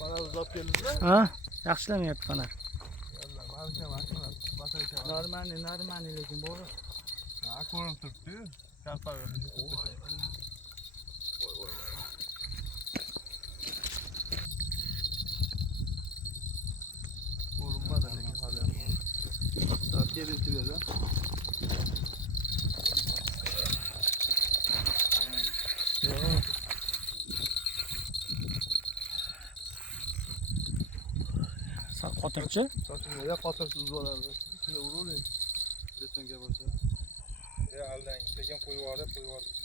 Bana uzat geldiniz mi? Ha? Yaxshilamayapti fanar. Normal lekin bu. Ha, ko'rinib turibdi-yu. Kaltaga. Ko'rinmadi lekin hali. Uzat kelinchi berdi. Sal qotirchi. Ya qotirsiz bo'ladi. Shunda uravering. Betonga bo'lsa. Aldang, sekin qo'yib yuborib,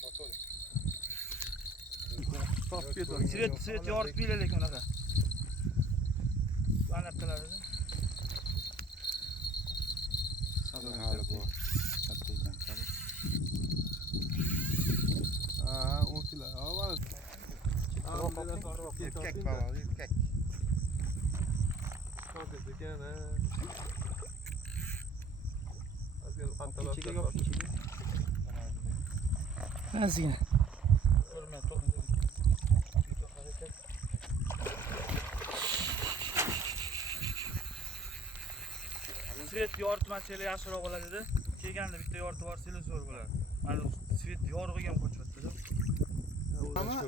sotaver. Stop ketadi. Svet yoritib bera lekin unaqa. Anab qiladi. Ha, 10 kilo. Ha, mana. Erkak balo, erkak. So'z ekan, ha. Azgina qantalab. Ozgina. Svet yoritmasanglar yaxshiroq bo'ladi-da. Kelganda bitta yoritib yuborsangiz zo'r bo'ladi. Mana svet yorug'iga ham qo'chyapti-da.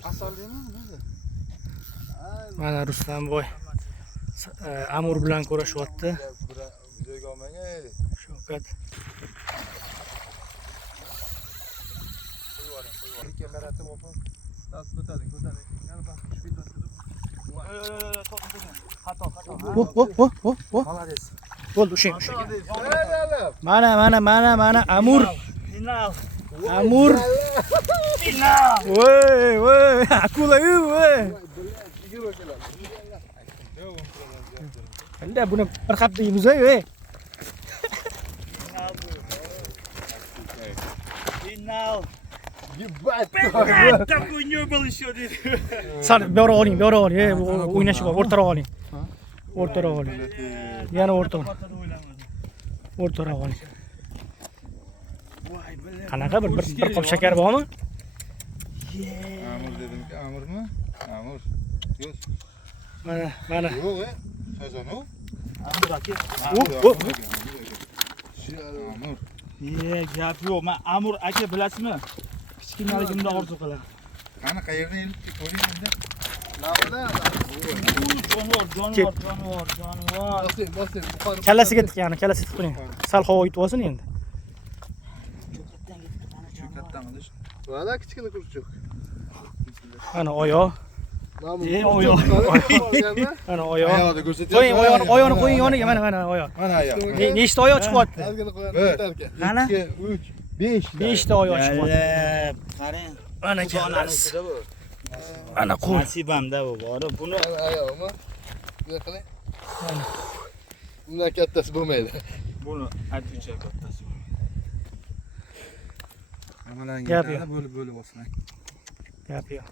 Asalimi nima? Mana Rustamboy Amur bilan ko'rashyapti. Videoga olmang, ey. Shavkat. Ikki qaratib o'pib. Tas ko'taring. Yana bak, Xato. Wo. Молодец. Bo'ldi, o'shang. Mana Amur. Final. Amur. Final. Voy, akula-yu, voy. Endi buni bir hafta yeymiz, voy. Final. Ебать! Такой не был еще, dedi. Sal bora oling. O'ynashi bor, o'rtaroq oling. Yana o'rtaroq oling. Qanaqa bir qop shakar bormi? Amur dedimki, Amurmi? Amur. Yo'q. Mana. Yo'q, Sazonov. Amur aka. Amur. Gap yo'q. Men Amur aka bilasizmi? Kichkinaligimda orzu qilaman. Qani qayerdan elib ko'ring endi. Jonivor. Kallasiga tiqyani, kallasiga tiqing. Sal havo yutib olsin endi. Kattamiz. Mana kichkina kurchuk. Mana oyoq. Oyoq. Mana oyoq. Oyoqni ko'rsatyapman. Qo'ying, oyoqni qo'ying yoniga, mana oyoq. Mana oyoq. Nechta oyoq chiqyapti? Ozgina qo'yamiz. Qani? 2, 3, 5. 5 ta oyoq chiqyapti. Qarang. Mana kallasi. Ana qo'y. Nasibamda bu bor. Buni Oyoqmi? Bunday qiling. Bundan kattasi bo'lmaydi. buni atuvchi kattasi. Amalangan Gap yo'q. bo'lib olsin. Gap yo'q.